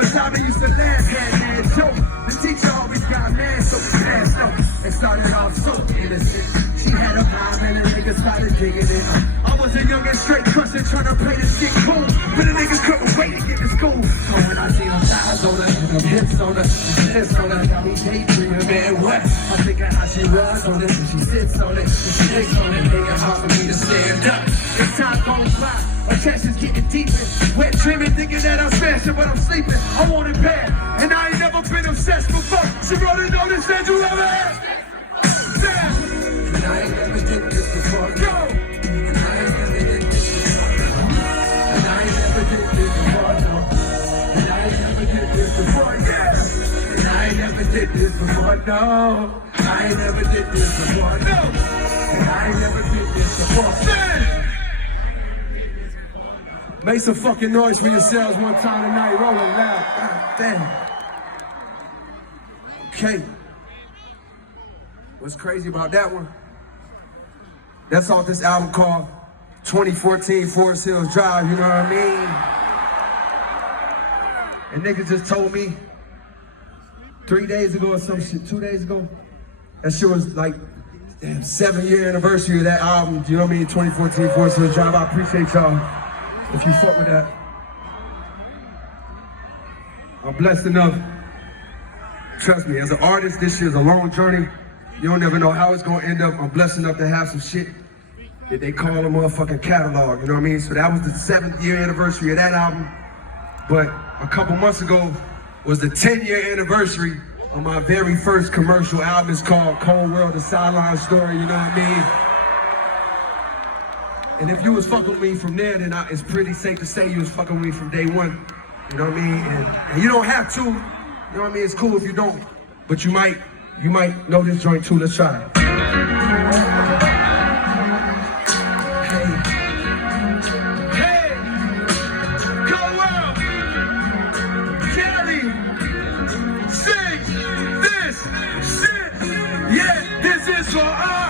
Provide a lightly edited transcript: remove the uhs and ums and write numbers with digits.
But time they used to laugh, had joke. The teacher always got mad, so we passed up. It started off so innocent. She had a vibe and the niggas started digging it. I was a young and straight cussin' trying to play this shit cool, but the niggas couldn't wait to get to school. So when I see them thighs on her and them hips on her, hips on her, got me daydreaming, man, what? I'm thinking how she runs on it, and she sits on it, and she sits on it, making it hard for me to stand up. As time goes by, my chest is getting deeper. Wet dreaming, thinking that I'm smashing, but I'm sleeping. I want it bad, and I ain't never been obsessed before. She wrote it on this that you ever had. And I ain't never did this before. Go! And I ain't never did this before. And I ain't never did this before, no. And I ain't never did this before, yeah. And I ain't never did this before, no. I ain't never did this before, no. And I ain't never did this before. Man! Make some fucking noise for yourselves one time tonight. Roll it loud. God damn. Okay. What's crazy about that one? That's off this album called 2014 Forest Hills Drive, you know what I mean? And niggas just told me 3 days ago or some shit, 2 days ago, that shit was like, damn, 7-year anniversary of that album, you know what I mean? 2014 Forest Hills Drive. I appreciate y'all if you fuck with that. I'm blessed enough. Trust me, as an artist, this shit's a long journey. You don't never know how it's gonna end up. I'm blessed enough to have some shit that they call a motherfucking catalog, you know what I mean? So that was the 7th-year anniversary of that album. But a couple months ago was the 10-year anniversary of my very first commercial album. It's called Cold World, The Sideline Story, you know what I mean? And if you was fucking with me from there, then it's pretty safe to say you was fucking with me from day one, you know what I mean? And you don't have to, you know what I mean? It's cool if you don't, but you might know this joint too. Let's try it. Hey, Cold World, Cali, sing this shit. Yeah, this is for us.